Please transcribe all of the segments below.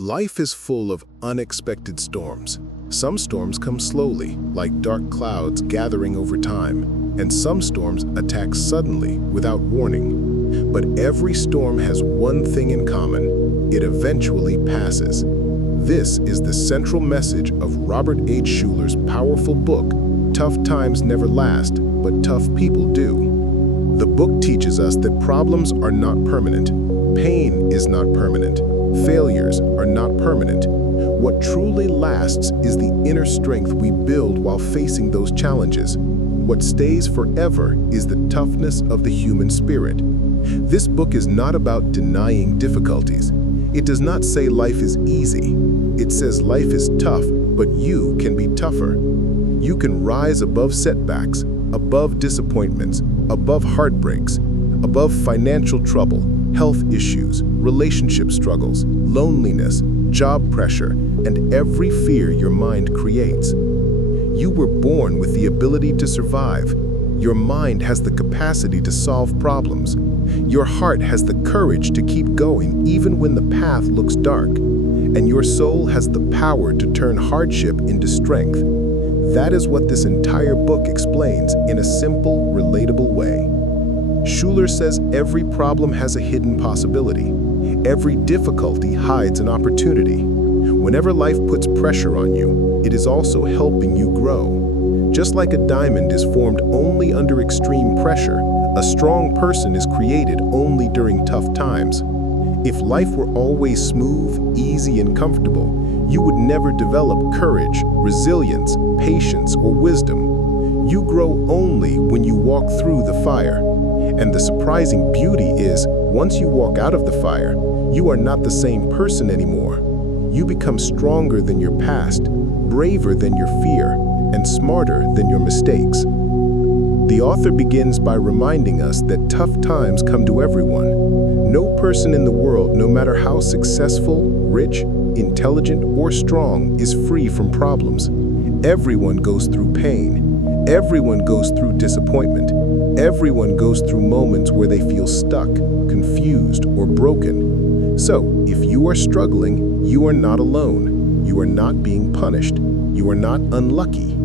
Life is full of unexpected storms. Some storms come slowly, like dark clouds gathering over time, and some storms attack suddenly, without warning. But every storm has one thing in common: it eventually passes. This is the central message of Robert H. Schuller's powerful book, Tough Times Never Last, but Tough People Do. The book teaches us that problems are not permanent. Pain is not permanent. Failures are not permanent. What truly lasts is the inner strength we build while facing those challenges. What stays forever is the toughness of the human spirit. This book is not about denying difficulties. It does not say life is easy. It says life is tough, but you can be tougher. You can rise above setbacks, above disappointments, above heartbreaks, above financial trouble, health issues, relationship struggles, loneliness, job pressure, and every fear your mind creates. You were born with the ability to survive. Your mind has the capacity to solve problems. Your heart has the courage to keep going even when the path looks dark. And your soul has the power to turn hardship into strength. That is what this entire book explains in a simple, relatable way. Schuller says every problem has a hidden possibility. Every difficulty hides an opportunity. Whenever life puts pressure on you, it is also helping you grow. Just like a diamond is formed only under extreme pressure, a strong person is created only during tough times. If life were always smooth, easy, and comfortable, you would never develop courage, resilience, patience, or wisdom. You grow only when you walk through the fire. And the surprising beauty is, once you walk out of the fire, you are not the same person anymore. You become stronger than your past, braver than your fear, and smarter than your mistakes. The author begins by reminding us that tough times come to everyone. No person in the world, no matter how successful, rich, intelligent, or strong, is free from problems. Everyone goes through pain. Everyone goes through disappointment. Everyone goes through moments where they feel stuck, confused, or broken. So, if you are struggling, you are not alone. You are not being punished. You are not unlucky.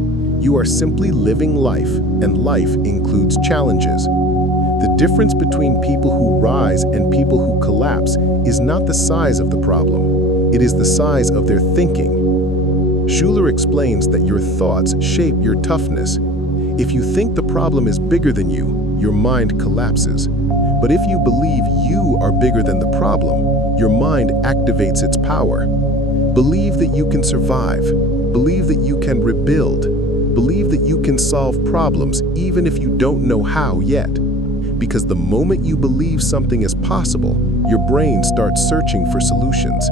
You are simply living life, and life includes challenges. The difference between people who rise and people who collapse is not the size of the problem. It is the size of their thinking. Schuller explains that your thoughts shape your toughness. If you think the problem is bigger than you, your mind collapses. But if you believe you are bigger than the problem, your mind activates its power. Believe that you can survive. Believe that you can rebuild. Believe that you can solve problems even if you don't know how yet. Because the moment you believe something is possible, your brain starts searching for solutions.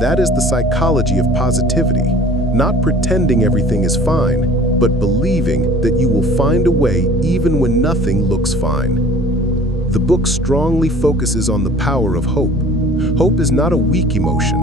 That is the psychology of positivity, not pretending everything is fine, but believing that you will find a way even when nothing looks fine. The book strongly focuses on the power of hope. Hope is not a weak emotion.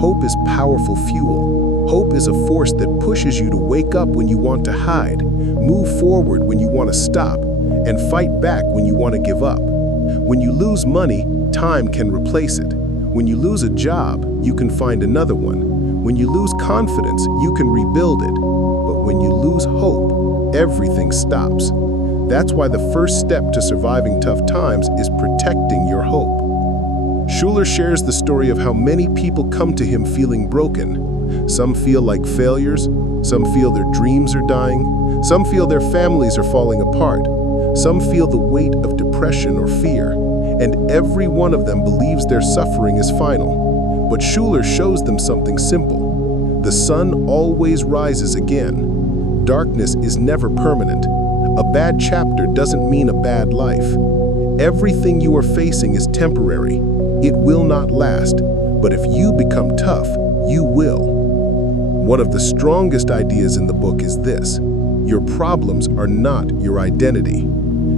Hope is powerful fuel. Hope is a force that pushes you to wake up when you want to hide, move forward when you want to stop, and fight back when you want to give up. When you lose money, time can replace it. When you lose a job, you can find another one. When you lose confidence, you can rebuild it. But when you lose hope, everything stops. That's why the first step to surviving tough times is protecting your hope. Schuller shares the story of how many people come to him feeling broken. Some feel like failures, some feel their dreams are dying, some feel their families are falling apart, some feel the weight of depression or fear, and every one of them believes their suffering is final. But Schuller shows them something simple. The sun always rises again. Darkness is never permanent. A bad chapter doesn't mean a bad life. Everything you are facing is temporary. It will not last. But if you become tough, you will. One of the strongest ideas in the book is this: your problems are not your identity.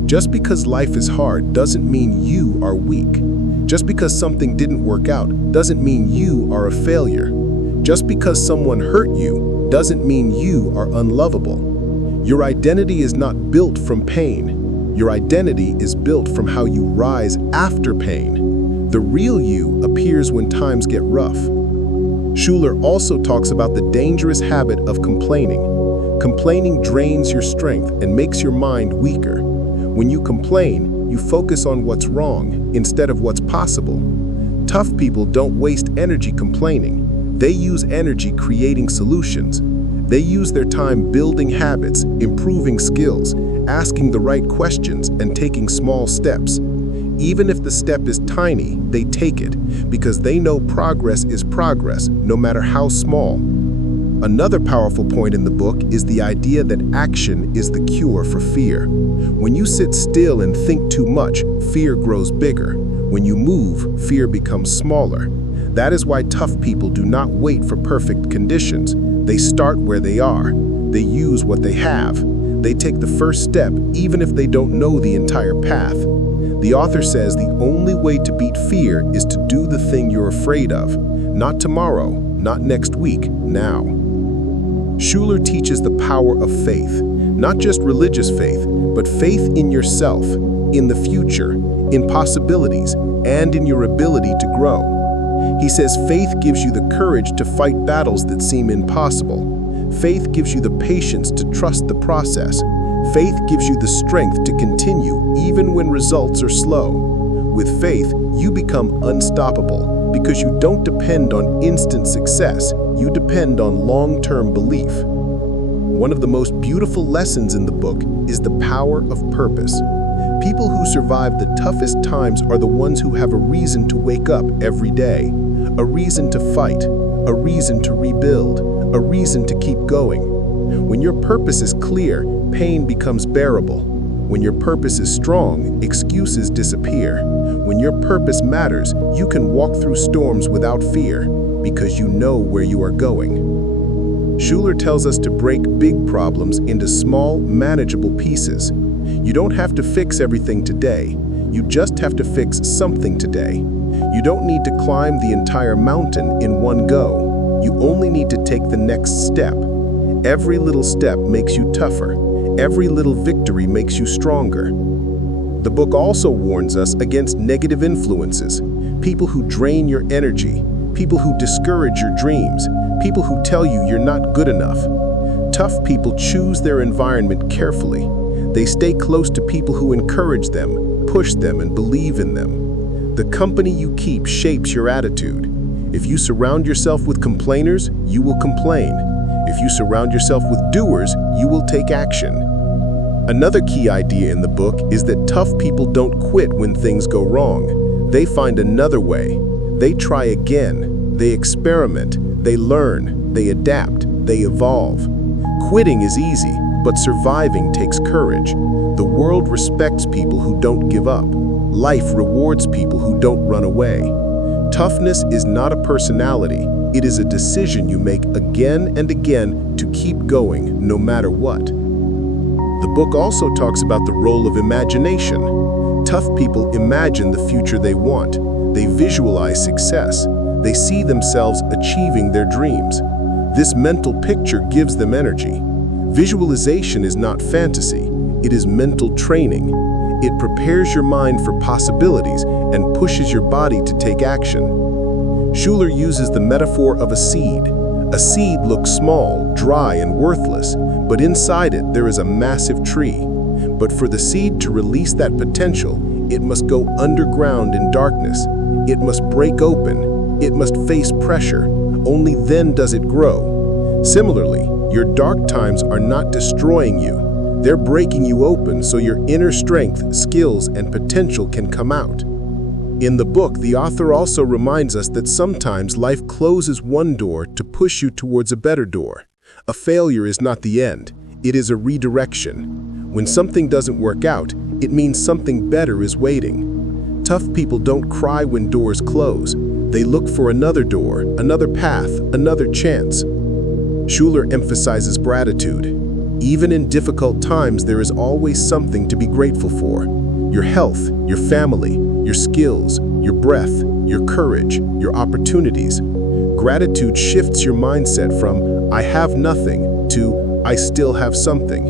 Just because life is hard doesn't mean you are weak. Just because something didn't work out doesn't mean you are a failure. Just because someone hurt you doesn't mean you are unlovable. Your identity is not built from pain. Your identity is built from how you rise after pain. The real you appears when times get rough. Schuller also talks about the dangerous habit of complaining. Complaining drains your strength and makes your mind weaker. When you complain, you focus on what's wrong instead of what's possible. Tough people don't waste energy complaining. They use energy creating solutions. They use their time building habits, improving skills, asking the right questions, and taking small steps. Even if the step is tiny, they take it because they know progress is progress, no matter how small. Another powerful point in the book is the idea that action is the cure for fear. When you sit still and think too much, fear grows bigger. When you move, fear becomes smaller. That is why tough people do not wait for perfect conditions. They start where they are. They use what they have. They take the first step, even if they don't know the entire path. The author says the only way to beat fear is to do the thing you're afraid of. Not tomorrow, not next week, now. Schuller teaches the power of faith, not just religious faith, but faith in yourself, in the future, in possibilities, and in your ability to grow. He says faith gives you the courage to fight battles that seem impossible. Faith gives you the patience to trust the process. Faith gives you the strength to continue even when results are slow. With faith, you become unstoppable because you don't depend on instant success, you depend on long-term belief. One of the most beautiful lessons in the book is the power of purpose. People who survive the toughest times are the ones who have a reason to wake up every day, a reason to fight, a reason to rebuild, a reason to keep going. When your purpose is clear, pain becomes bearable. When your purpose is strong, excuses disappear. When your purpose matters, you can walk through storms without fear because you know where you are going. Schuller tells us to break big problems into small, manageable pieces. You don't have to fix everything today. You just have to fix something today. You don't need to climb the entire mountain in one go. You only need to take the next step. Every little step makes you tougher. Every little victory makes you stronger. The book also warns us against negative influences, people who drain your energy, people who discourage your dreams, people who tell you you're not good enough. Tough people choose their environment carefully. They stay close to people who encourage them, push them, and believe in them. The company you keep shapes your attitude. If you surround yourself with complainers, you will complain. If you surround yourself with doers, you will take action. Another key idea in the book is that tough people don't quit when things go wrong. They find another way. They try again. They experiment. They learn. They adapt. They evolve. Quitting is easy, but surviving takes courage. The world respects people who don't give up. Life rewards people who don't run away. Toughness is not a personality. It is a decision you make again and again to keep going, no matter what. The book also talks about the role of imagination. Tough people imagine the future they want. They visualize success. They see themselves achieving their dreams. This mental picture gives them energy. Visualization is not fantasy. It is mental training. It prepares your mind for possibilities and pushes your body to take action. Schuller uses the metaphor of a seed. A seed looks small, dry, and worthless, but inside it there is a massive tree. But for the seed to release that potential, it must go underground in darkness. It must break open. It must face pressure. Only then does it grow. Similarly, your dark times are not destroying you. They're breaking you open so your inner strength, skills, and potential can come out. In the book, the author also reminds us that sometimes life closes one door to push you towards a better door. A failure is not the end. It is a redirection. When something doesn't work out, it means something better is waiting. Tough people don't cry when doors close. They look for another door, another path, another chance. Schuller emphasizes gratitude. Even in difficult times, there is always something to be grateful for. Your health, your family, your skills, your breath, your courage, your opportunities. Gratitude shifts your mindset from "I have nothing" to "I still have something."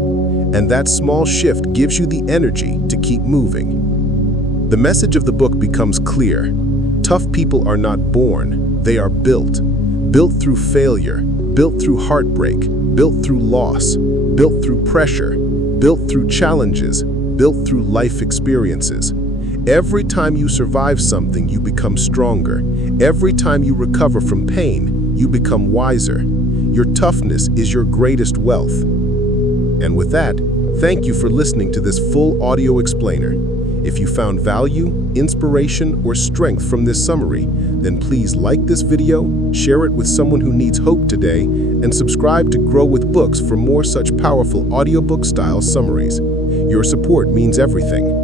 And that small shift gives you the energy to keep moving. The message of the book becomes clear. Tough people are not born, they are built. Built through failure, built through heartbreak, built through loss, built through pressure, built through challenges, built through life experiences. Every time you survive something, you become stronger. Every time you recover from pain, you become wiser. Your toughness is your greatest wealth. And with that, thank you for listening to this full audio explainer. If you found value, inspiration, or strength from this summary, then please like this video, share it with someone who needs hope today, and subscribe to Grow with Books for more such powerful audiobook-style summaries. Your support means everything.